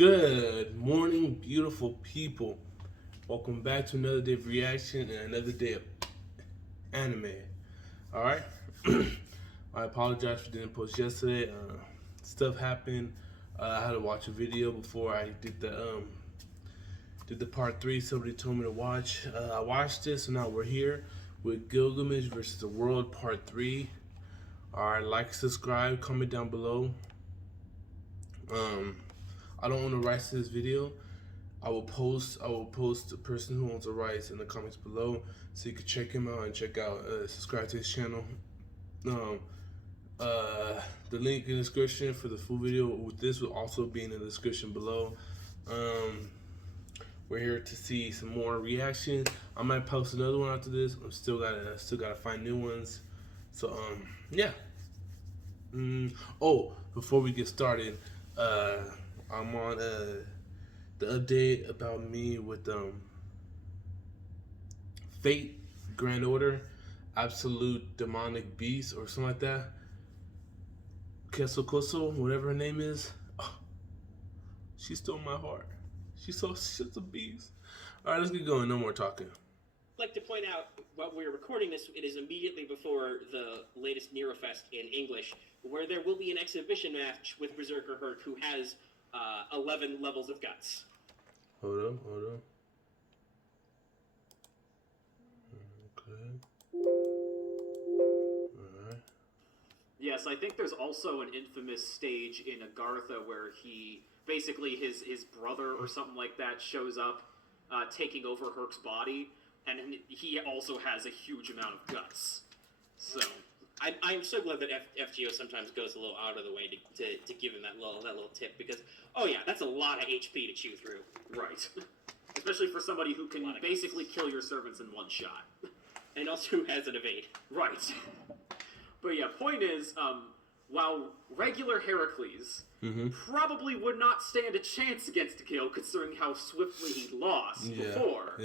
Good morning, beautiful people. Welcome back to another day of reaction and another day of anime. All right. I apologize for didn't post yesterday. Stuff happened. I had to watch a video before I did the part three. Somebody told me to watch. I watched this, so now we're here with Gilgamesh versus the World Part Three. All right, like, subscribe, comment down below. I don't own the rights to this video. I will post the person who owns the rights in the comments below, so you can check him out and subscribe to his channel. The link in the description for the full video with this will also be in the description below. We're here to see some more reaction. I might post another one after this. I'm still gotta find new ones. So yeah. Oh, before we get started, I'm on the update about me with Fate Grand Order, Absolute Demonic Beast or something like that. Keso, whatever her name is. Oh, she stole my heart. She's a beast. All right, let's get going. No more talking. I'd like to point out, while we're recording this, it is immediately before the latest Nerofest in English, where there will be an exhibition match with Berserker Herc, who has 11 levels of guts. Hold on. Okay. Alright. Yes, I think there's also an infamous stage in Agartha where basically his brother or something like that shows up, taking over Herc's body, and he also has a huge amount of guts. So I'm so glad that FGO sometimes goes a little out of the way to give him that little tip, because oh yeah, that's a lot of HP to chew through. Right. Especially for somebody who can basically kill your servants in one shot. And also who has an evade. Right. But yeah, point is, while regular Heracles probably would not stand a chance against Gil, considering how swiftly he lost before,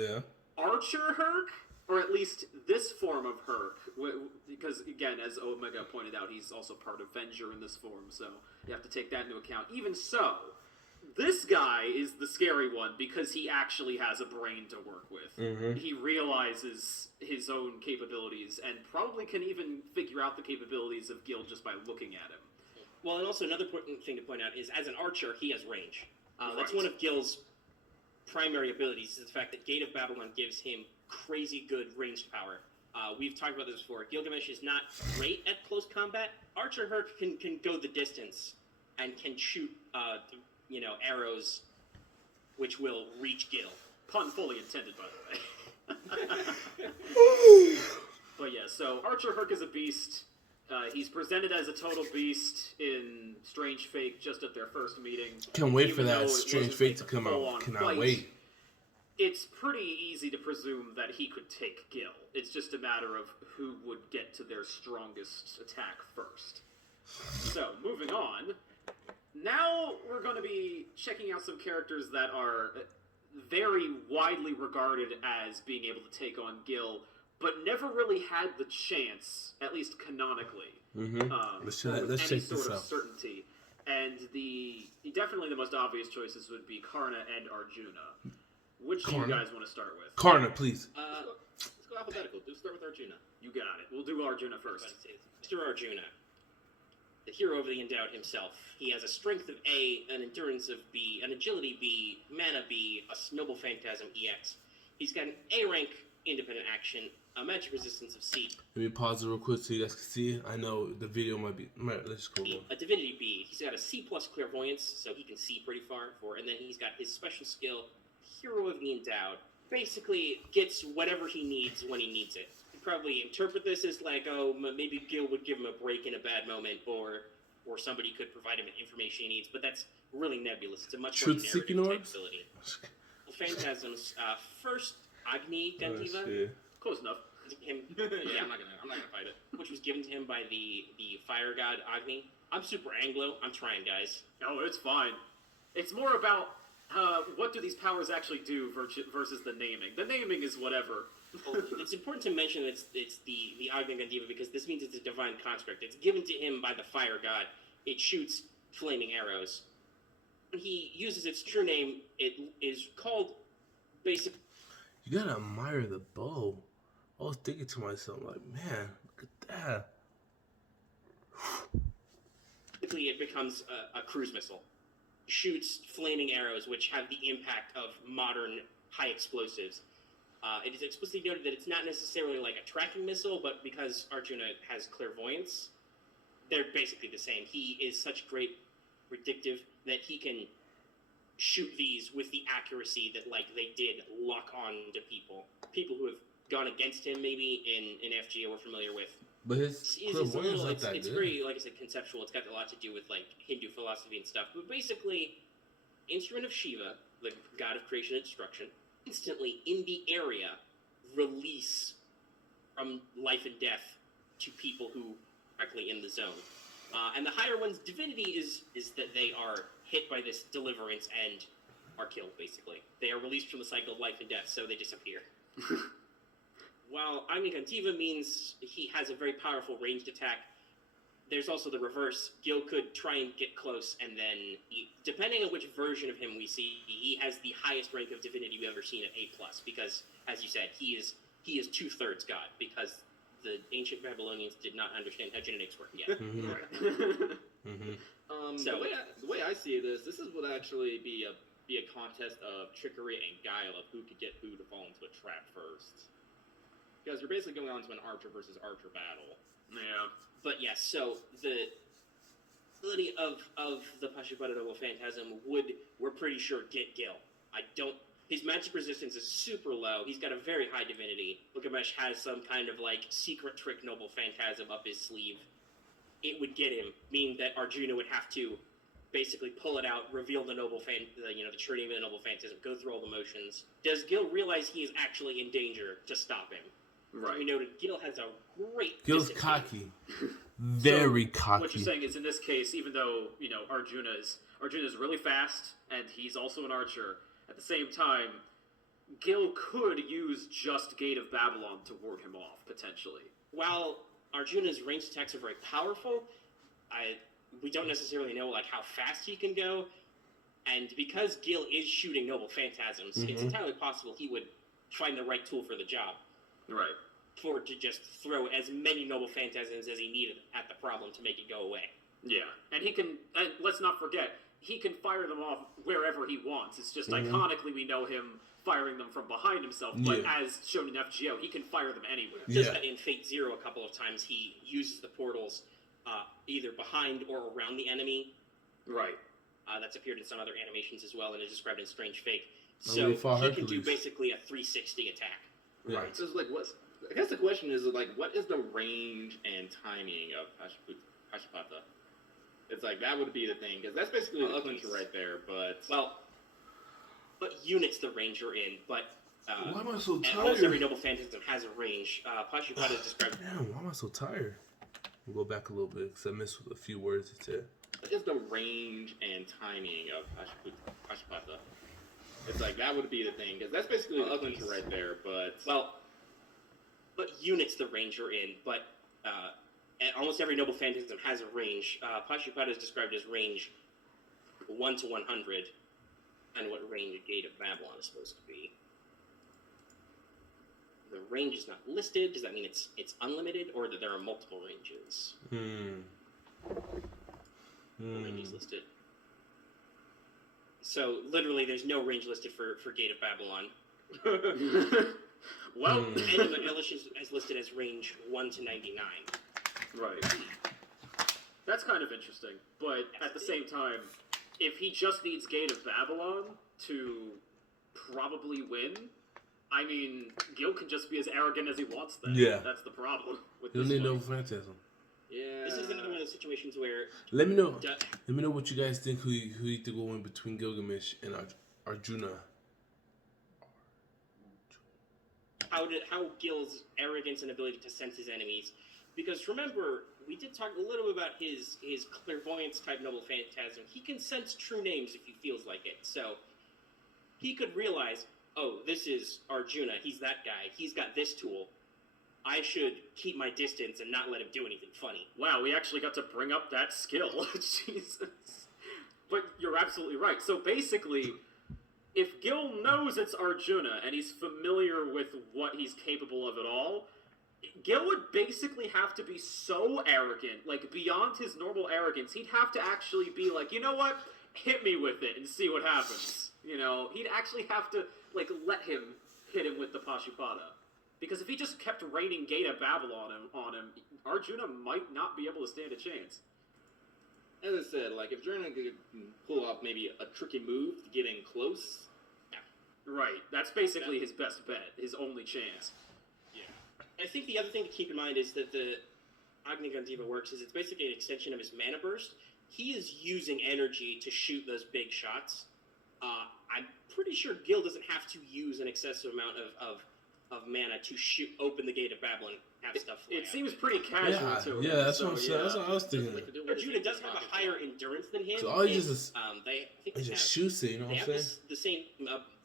Archer Herc, or at least this form of Herc, because again, as Omega pointed out, he's also part of Venger in this form, so you have to take that into account. Even so, this guy is the scary one because he actually has a brain to work with. He realizes his own capabilities and probably can even figure out the capabilities of Gil just by looking at him. Well, and also another important thing to point out is, as an archer, he has range. That's one of Gil's primary abilities, is the fact that Gate of Babylon gives him crazy good ranged power. We've talked about this before. Gilgamesh is not great at close combat. Archer Herc can go the distance and can shoot arrows which will reach Gil. Pun fully intended, by the way. But yeah, so Archer Herc is a beast. He's presented as a total beast in Strange Fake just at their first meeting. Can't wait for that Strange Fake to come out. Cannot wait. It's pretty easy to presume that he could take Gil. It's just a matter of who would get to their strongest attack first. So, moving on. Now we're going to be checking out some characters that are very widely regarded as being able to take on Gil, but never really had the chance, at least canonically, Let's any check sort this of out. certainty. And definitely the most obvious choices would be Karna and Arjuna. Which do you guys want to start with? Karna, please. Let's go alphabetical. Let's start with Arjuna. You got it. We'll do Arjuna first. Mr. Arjuna, the hero of the endowed himself. He has a strength of A, an endurance of B, an agility B, mana B, a noble phantasm EX. He's got an A rank independent action, a magic resistance of C. Let me pause it real quick so you guys can see. I know the video might be. Let's go. A divinity B. He's got a C plus clairvoyance, so he can see pretty far. And then he's got his special skill, Hero of the Endowed. Basically, gets whatever he needs when he needs it. You probably interpret this as like, oh, maybe Gil would give him a break in a bad moment, or somebody could provide him information he needs, but that's really nebulous. It's a much more narrative type ability. Phantasms, first Agni Gandiva. Close enough. Yeah, I'm not gonna fight it. Which was given to him by the fire god Agni. I'm super Anglo. I'm trying, guys. Oh, it's fine. It's more about what do these powers actually do versus the naming. The naming is whatever. Well, it's important to mention that it's the Agni Gandiva because this means it's a divine construct. It's given to him by the fire god. It shoots flaming arrows. when he uses its true name, it is called basically. You gotta admire the bow. I was thinking to myself, like, man, look at that. It becomes a cruise missile. Shoots flaming arrows, which have the impact of modern high explosives. It is explicitly noted that it's not necessarily like a tracking missile, but because Arjuna has clairvoyance, they're basically the same. He is such great predictive that he can shoot these with the accuracy that, like, they did lock on to people. People who have gone against him, maybe in FGO, we're familiar with. But his clairvoyance is not that it's good. very, like I said, conceptual. It's got a lot to do with, like, Hindu philosophy and stuff. But basically, instrument of Shiva, the god of creation and destruction, instantly in the area release from life and death to people who are directly in the zone. And the higher one's divinity is that they are hit by this deliverance and are killed, basically. They are released from the cycle of life and death, so they disappear. While Agnikantiva means he has a very powerful ranged attack, there's also the reverse. Gil could try and get close, and then, depending on which version of him we see, he has the highest rank of divinity we've ever seen at A+, because, as you said, he is 2/3 God, because the ancient Babylonians did not understand how genetics worked yet. Mm-hmm. Right. Mm-hmm. So the way I see this would actually be a contest of trickery and guile of who could get who to fall into a trap first. Because you're basically going on to an archer versus archer battle. Yeah. But yes, so the ability of the Pashupata Noble Phantasm we're pretty sure, get Gil. His magic resistance is super low. He's got a very high divinity. Gilgamesh has some kind of, like, secret trick Noble Phantasm up his sleeve. It would get him, meaning that Arjuna would have to basically pull it out, reveal the Noble the true name of the Noble Phantasm, go through all the motions. Does Gil realize he is actually in danger to stop him? Right. We noted Gil has a great Gil's discipline. cocky. Very cocky. What you're saying is, in this case, even though, Arjuna's really fast, and he's also an archer, at the same time, Gil could use just Gate of Babylon to ward him off, potentially. While Arjuna's ranged attacks are very powerful, we don't necessarily know, like, how fast he can go, and because Gil is shooting Noble Phantasms, it's entirely possible he would find the right tool for the job. Right. To just throw as many Noble Phantasms as he needed at the problem to make it go away. Yeah, and let's not forget, he can fire them off wherever he wants. It's just iconically we know him firing them from behind himself, but as shown in FGO, he can fire them anywhere. Just that in Fate Zero a couple of times he uses the portals either behind or around the enemy. Right. That's appeared in some other animations as well and is described in Strange Fate. So he can do basically a 360 attack. Right. So it's like, I guess the question is, like, what is the range and timing of Pashupata? It's like, that would be the thing, because that's basically the clincher right there, but... Well, what units the range are in, but... why am I so tired? Almost every Noble Phantasm has a range. Pashupata is described... Damn, why am I so tired? We'll go back a little bit, because I missed a few words it said. What is the range and timing of Pashupata? It's like, that would be the thing, because that's basically the clincher right there, but... Well, what units the range are in, but almost every Noble Phantasm has a range. Pashupata is described as range 1 to 100, and what range a Gate of Babylon is supposed to be. The range is not listed. Does that mean it's unlimited, or that there are multiple ranges? The range is listed. So, literally, there's no range listed for Gate of Babylon. Well, Enigma Elish is listed as range 1 to 99. Right. That's kind of interesting, but at the same time, if he just needs Gate of Babylon to probably win, I mean, Gil can just be as arrogant as he wants then. Yeah. That's the problem with You don't this need one. no Phantasm. Yeah. This is another one of those situations where... Let me know what you guys think who you to go in between Gilgamesh and Arjuna. How Gil's arrogance and ability to sense his enemies. Because remember, we did talk a little bit about his clairvoyance type Noble Phantasm. He can sense true names if he feels like it. So he could realize, oh, this is Arjuna. He's that guy. He's got this tool. I should keep my distance and not let him do anything funny. Wow, we actually got to bring up that skill. Jesus. But you're absolutely right. So basically, if Gil knows it's Arjuna and he's familiar with what he's capable of at all, Gil would basically have to be so arrogant, like beyond his normal arrogance. He'd have to actually be like, you know what? Hit me with it and see what happens. You know, he'd actually have to like let him hit him with the Pashupada. Because if he just kept raining Gate of Babylon on him, Arjuna might not be able to stand a chance. As I said, like, if Arjuna could pull off maybe a tricky move to get in close, yeah. Right, that's basically his best bet, his only chance. Yeah. I think the other thing to keep in mind is that the Agni Gandiva works is it's basically an extension of his mana burst. He is using energy to shoot those big shots. I'm pretty sure Gil doesn't have to use an excessive amount of mana to open the Gate of Babylon and have stuff fly It out. seems pretty casual to him. Yeah, that's what I'm saying. That's what I was thinking. Arjuna does have a higher endurance than him. So all he just they just shoots it, you know they what I'm have saying? the same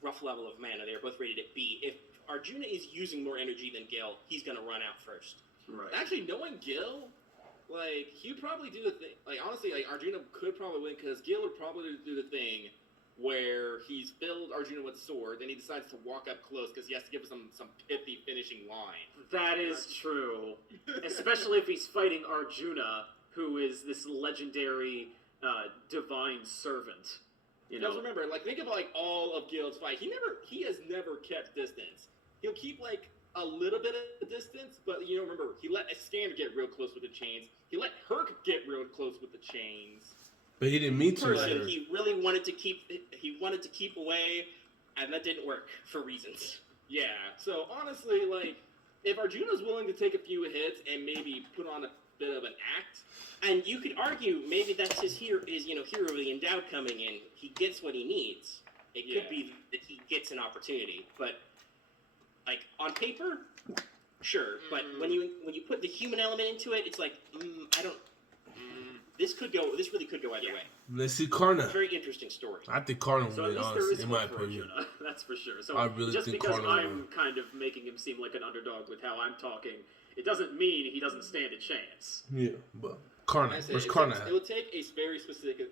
rough level of mana. They're both rated at B. If Arjuna is using more energy than Gil, he's going to run out first. Right. actually, knowing Gil, like, he'd probably do the thing. Like, honestly, like, Arjuna could probably win because Gil would probably do the thing where he's filled Arjuna with sword, then he decides to walk up close because he has to give him some pithy finishing line. That is true. Especially if he's fighting Arjuna, who is this legendary divine servant. You know, Because remember, like, think of like all of Gil's fight. He has never kept distance. He'll keep like a little bit of distance, but you know, remember, he let Iskander get real close with the chains. He let Herc get real close with the chains. But he didn't mean to. Person, he really wanted to keep away, and that didn't work for reasons. Yeah, so honestly, like, if Arjuna's willing to take a few hits and maybe put on a bit of an act, And you could argue maybe that's his hero of the endowed coming in. He gets what he needs. It could be that he gets an opportunity, but like on paper, sure. But when you put the human element into it, it's like I don't. This really could go either way. Let's see Karna. Very interesting story. I think Karna so will at win, least there honestly, is in my hope for opinion. Arjuna, that's for sure. So I really just think because Karna will I'm win. kind of making him seem like an underdog with how I'm talking, it doesn't mean he doesn't stand a chance. Yeah, but Karna. I say Where's it Karna takes- at? It would take a very specific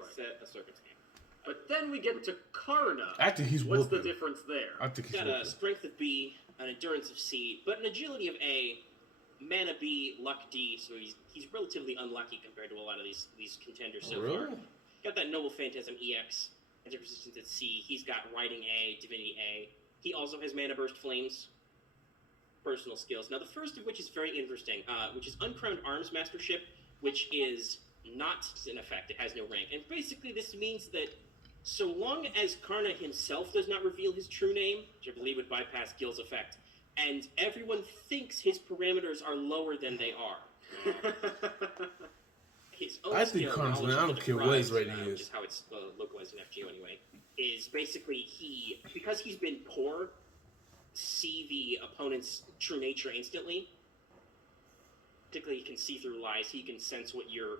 Right. set of circumstances. But then we get to Karna. I think he's What's the whooping. difference there? I think He's he's got a whooping. strength of B, an endurance of C, but an agility of A, mana B, luck D. So he's relatively unlucky compared to a lot of these contenders so Really? far. Got that Noble Phantasm EX, has a resistance at C. He's got Riding A, Divinity A. He also has Mana Burst Flames. Personal skills. Now the first of which is very interesting, which is Uncrowned Arms Mastership, which is not in effect. It has no rank, and basically this means that so long as Karna himself does not reveal his true name, which I believe would bypass Gil's effect, and everyone thinks his parameters are lower than they are. His own I think skill, Karna's Knowledge winning. I of don't the care what his Tribes, rating which is. is how it's localized in FGO anyway, is basically because he's been poor, see the opponent's true nature instantly. Particularly, he can see through lies. He can sense what your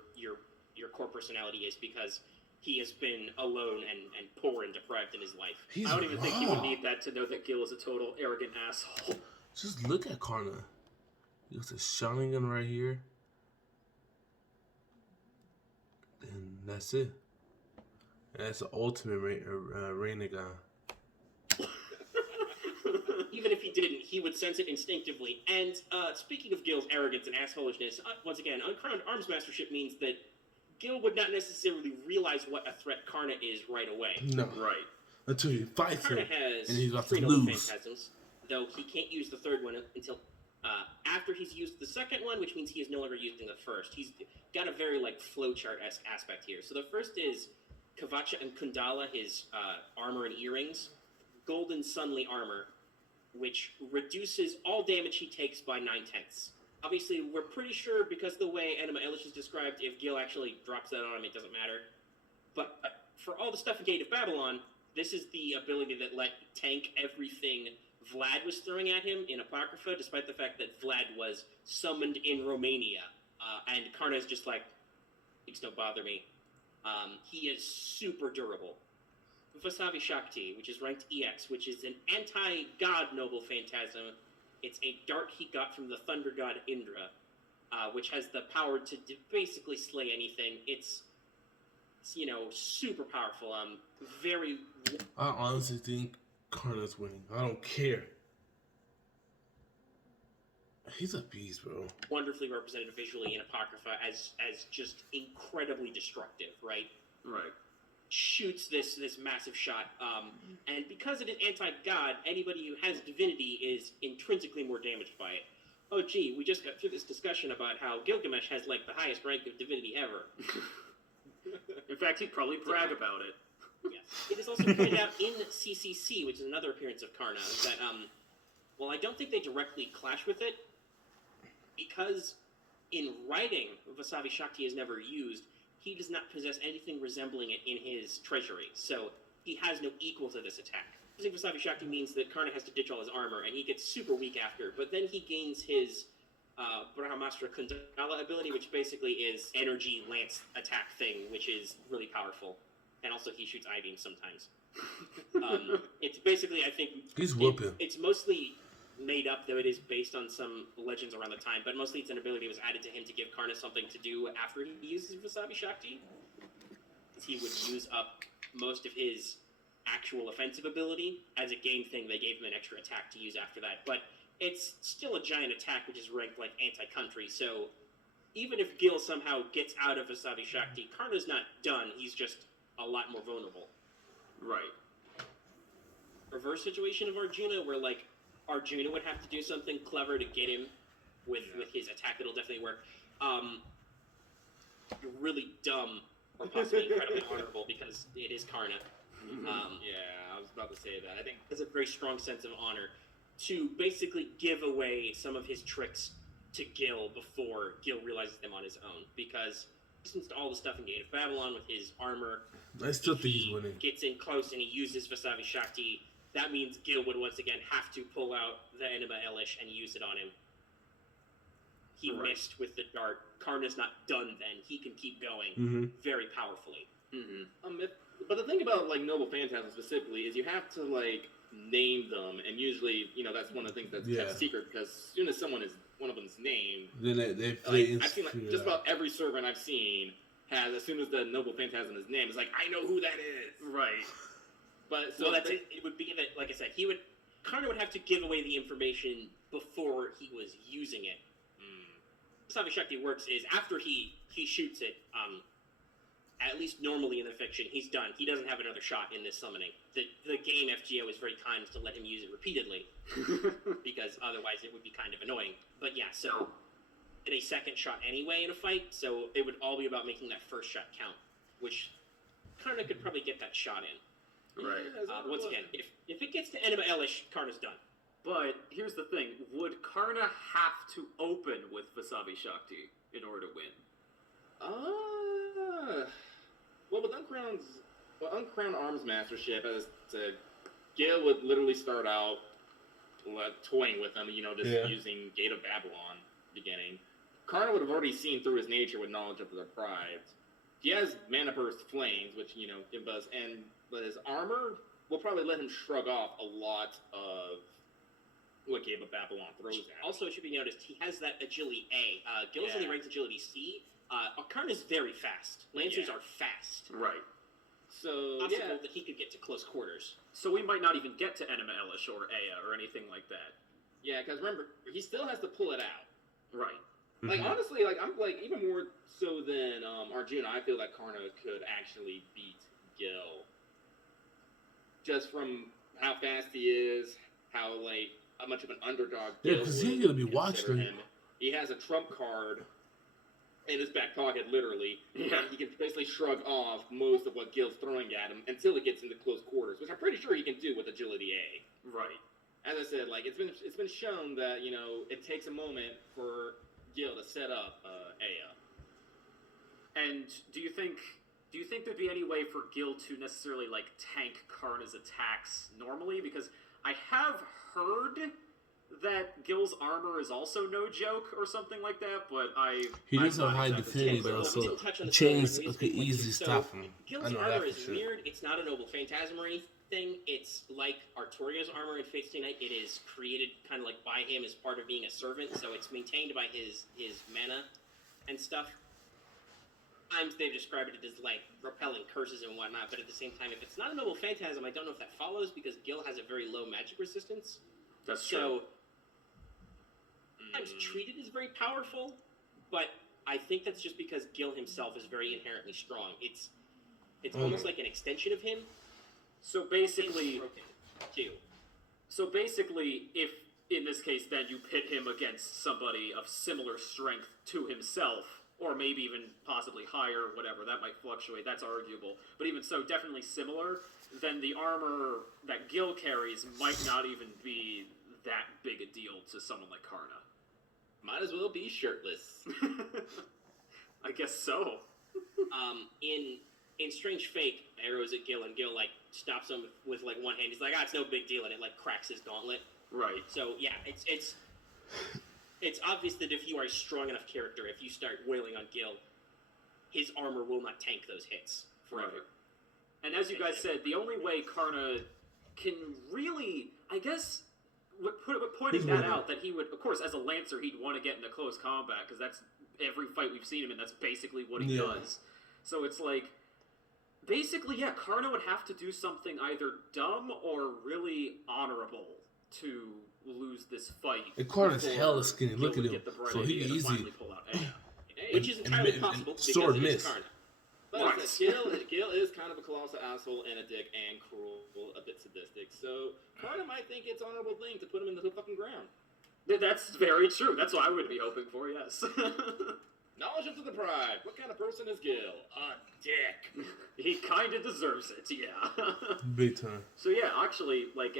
core personality is because he has been alone and poor and deprived in his life. He's I don't even think he would raw. need that to know that Gil is a total arrogant asshole. Just look at Karna. He got a shotgun gun right here. And that's it. That's the ultimate Renegon. Even if he didn't, he would sense it instinctively. And speaking of Gil's arrogance and assholishness, once again, Uncrowned Arms Mastership means that Gil would not necessarily realize what a threat Karna is right away. No. Right. Until he fights Karna him. has And he's about to 3 Noble lose. Phantasms, though he can't use the third one until after he's used the second one, which means he is no longer using the first. He's got a very flowchart-esque aspect here. So the first is Kavacha and Kundala, his armor and earrings, Golden Sunly armor, which reduces all damage he takes by 9/10. Obviously, we're pretty sure because the way Enema Elish is described, if Gil actually drops that on him, it doesn't matter. But for all the stuff in Gate of Babylon, this is the ability that let tank everything Vlad was throwing at him in Apocrypha, despite the fact that Vlad was summoned in Romania. And Karna is just like, please don't bother me. He is super durable. Vasavi Shakti, which is ranked EX, which is an anti-god noble phantasm. It's a dart he got from the thunder god Indra, which has the power to basically slay anything. It's super powerful. Very. I honestly think Karna's winning. I don't care. He's a beast, bro. Wonderfully represented visually in Apocrypha as just incredibly destructive, right? Right. Shoots this massive shot, and because it is anti-god, anybody who has divinity is intrinsically more damaged by it. Oh, gee, we just got through this discussion about how Gilgamesh has like the highest rank of divinity ever. In fact, he'd probably brag about it. Yes. It is also pointed out in CCC, which is another appearance of Karna, that well, I don't think they directly clash with it, because in writing, Vasavi Shakti is never used. He does not possess anything resembling it in his treasury, so he has no equal to this attack. Using Vasavi Shakti means that Karna has to ditch all his armor, and he gets super weak after, but then he gains his Brahmastra Kundala ability, which basically is energy lance attack thing, which is really powerful. And also he shoots I-beams sometimes. It's basically, I think... He's whooping. It's mostly made up, though it is based on some legends around the time, but mostly it's an ability that was added to him to give Karna something to do after he uses Vasavi Shakti. He would use up most of his actual offensive ability. As a game thing, they gave him an extra attack to use after that, but it's still a giant attack, which is ranked like anti-country, so even if Gil somehow gets out of Vasavi Shakti, Karna's not done, he's just a lot more vulnerable. Right. Reverse situation of Arjuna, where like Arjuna would have to do something clever to get him with his attack that'll definitely work. Really dumb or possibly incredibly honorable because it is Karna. Yeah, I was about to say that. I think has a very strong sense of honor to basically give away some of his tricks to Gil before Gil realizes them on his own, because listens to all the stuff in Gate of Babylon with his armor. I still think he's winning. Gets in close and he uses Vasavi Shakti. That means Gil would once again have to pull out the Enema Elish and use it on him. He missed with the dart. Karna's not done then. He can keep going very powerfully. But the thing about like Noble Phantasm specifically is you have to like name them, and usually that's one of the things that's kept secret, because as soon as one of them's named, then they I've seen like just about every servant I've seen has, as soon as the Noble Phantasm is named, it's like, I know who that is. Right. But so well, that's it. It would be that, like I said, Karna would have to give away the information before he was using it. Vasavi Shakti works is after he shoots it, at least normally in the fiction, he's done. He doesn't have another shot in this summoning. The game FGO is very kind to let him use it repeatedly, because otherwise it would be kind of annoying. But yeah, so in a second shot anyway in a fight, so it would all be about making that first shot count, which Karna could probably get that shot in. Right. Once again, if it gets to Enema Elish, Karna's done. But here's the thing: would Karna have to open with Vasavi Shakti in order to win? Well, with Uncrowned Arms Mastership, as to Gil would literally start out toying with them, just using Gate of Babylon beginning. Karna would have already seen through his nature with knowledge of the deprived. He has Mana Burst Flames, which, Gimbus, but his armor will probably let him shrug off a lot of what Gate of Babylon throws at him. Also, it should be noticed, he has that Agility A. Gil's only ranked Agility C. Karna's very fast. Lancers are fast. Right. So, possible that he could get to close quarters. So we might not even get to Enema Elish or Ea or anything like that. Yeah, because remember, he still has to pull it out. Right. Like, honestly, like, I'm, like, even more so than Arjuna, I feel that Karna could actually beat Gil. Just from how fast he is, how much of an underdog Gil because he's going to be watching him. He has a trump card in his back pocket, literally. Yeah. He can basically shrug off most of what Gil's throwing at him until it gets into close quarters, which I'm pretty sure he can do with Agility A. Right. As I said, like, it's been shown that, it takes a moment for Gil to set up Ea. And do you think there'd be any way for Gil to necessarily tank Karna's attacks normally? Because I have heard that Gil's armor is also no joke or something like that, but he does have high defense though, so chains could easily stop him. Gil's armor is weird. It's not a Noble Phantasmary thing. It's like Artoria's armor in Fate's Stay Night. It is created kind of by him as part of being a servant, so it's maintained by his mana and stuff. Sometimes they've described it as like repelling curses and whatnot, but at the same time, if it's not a noble phantasm, I don't know if that follows because Gil has a very low magic resistance. That's true. Sometimes treated as very powerful, but I think that's just because Gil himself is very inherently strong. It's almost like an extension of him. So basically, too. So basically, if in this case then you pit him against somebody of similar strength to himself, or maybe even possibly higher, whatever, that might fluctuate, that's arguable. But even so, definitely similar, then the armor that Gil carries might not even be that big a deal to someone like Karna. Might as well be shirtless. I guess so. In Strange Fate, arrows at Gil, and Gil, like, stops him with like, one hand. He's like, it's no big deal, and it, like, cracks his gauntlet. Right. So, yeah, it's obvious that if you are a strong enough character, if you start wailing on Gil, his armor will not tank those hits forever. Right. And as you guys said, the only way Karna can really, I guess, pointing that out, that he would, of course, as a Lancer, he'd want to get into close combat, because that's every fight we've seen him in, that's basically what he does. So it's like, basically, yeah, Karna would have to do something either dumb or really honorable to lose this fight. And Karna's hella skinny. Look at him. So he can easily pull out Aya. Which is entirely possible because sword it miss. is Karna. But Gil is kind of a colossal asshole and a dick and cruel, a bit sadistic. So Karna might think it's an honorable thing to put him in the fucking ground. That's very true. That's what I would be hoping for, yes. Knowledge up to the pride. What kind of person is Gil? A dick. He kind of deserves it, yeah. Big time. So yeah, actually, like,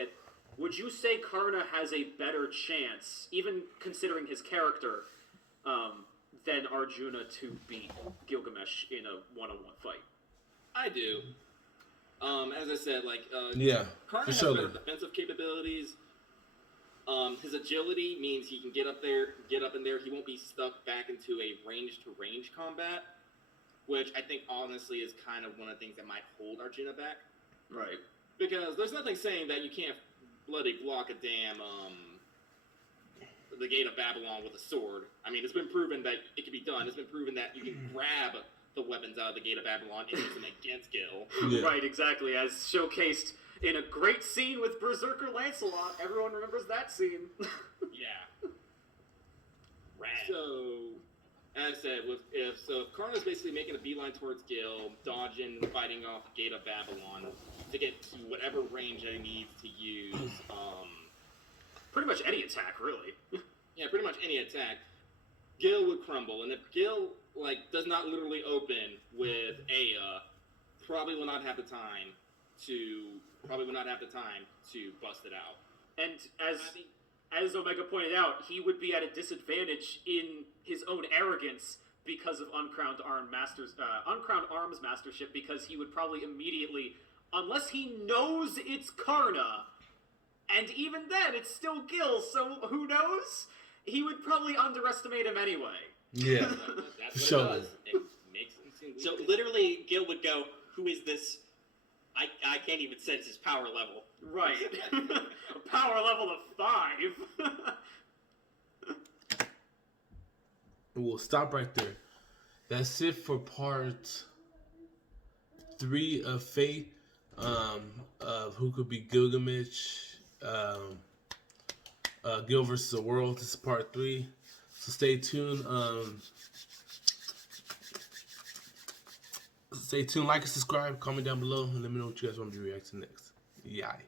would you say Karna has a better chance, even considering his character, than Arjuna to beat Gilgamesh in a one-on-one fight? I do. As I said, like, Karna has better defensive capabilities. His agility means he can get up in there. He won't be stuck back into a range-to-range combat, which I think honestly is kind of one of the things that might hold Arjuna back. Right. Because there's nothing saying that you can't bloody block a damn the Gate of Babylon with a sword. I mean, it's been proven that it can be done. It's been proven that you can grab the weapons out of the Gate of Babylon and use them against Gil. Yeah. Right, exactly, as showcased in a great scene with Berserker Lancelot. Everyone remembers that scene. Yeah. Rad. So, as I said, if Karna's basically making a beeline towards Gil, dodging, fighting off the Gate of Babylon to get to whatever range that he needs to use. Pretty much any attack, really. Yeah, pretty much any attack. Gil would crumble, and if Gil does not literally open with Aya, probably will not have the time to bust it out. And as Omega pointed out, he would be at a disadvantage in his own arrogance because of Uncrowned Arms Mastership, because he would probably immediately, unless he knows it's Karna, and even then, it's still Gil, so who knows? He would probably underestimate him anyway. Yeah. That's what it does. It makes him seem weak. So literally, Gil would go, who is this? I can't even sense his power level. Right. A power level of 5. We'll stop right there. That's it for part 3 of Fate. Of who could be Gilgamesh. Gil versus the World. This is part 3. So stay tuned. Stay tuned. Like and subscribe. Comment down below and let me know what you guys want me to react to next. Yay.